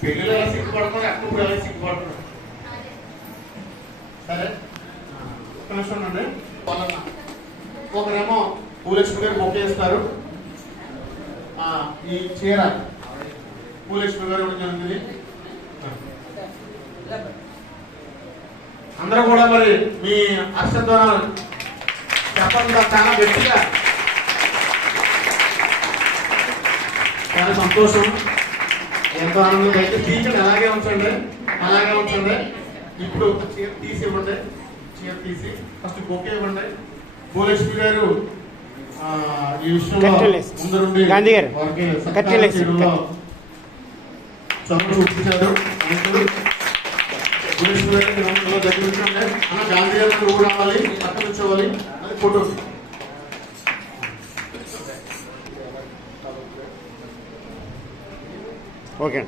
పెళ్ళిలో ఎలా సిగ్గుపడుతున్నారు, అప్పుడు ఎలా సిగ్గుపడుతున్నారు. సరే ఒక నిమిషం అండి. ఒకరేమో భూలక్ష్మి గారు బొక్క చేస్తారు. ఈ చీర భూలక్ష్మి గారు ఇవ్వడం జరిగింది. అందరూ కూడా మరి మీ హర్షధ్వానాలు చెప్పకుండా చాలా గట్టిగా, చాలా సంతోషం, ఎంతో ఆనందం. అయితే టీచర్ అలాగే ఉంచండి, అలాగే ఉంచండి. ఇప్పుడు చీర తీసి ఇవ్వండి, చీర తీసి ఫస్ట్ బొకే ఇవ్వండి. భూలక్ష్మి గారు ఈ విషయంలో ముందరుండి వారికి చదువు చూపించారు. భూలక్ష్మి గారు దగ్గర అన్న గాంధీ గారు నువ్వు రావాలి, పక్కన కూర్చోవాలి. అది ఫోటో ఓకే.